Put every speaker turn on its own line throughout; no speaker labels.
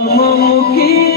Whoa!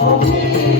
Amém.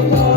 Lord.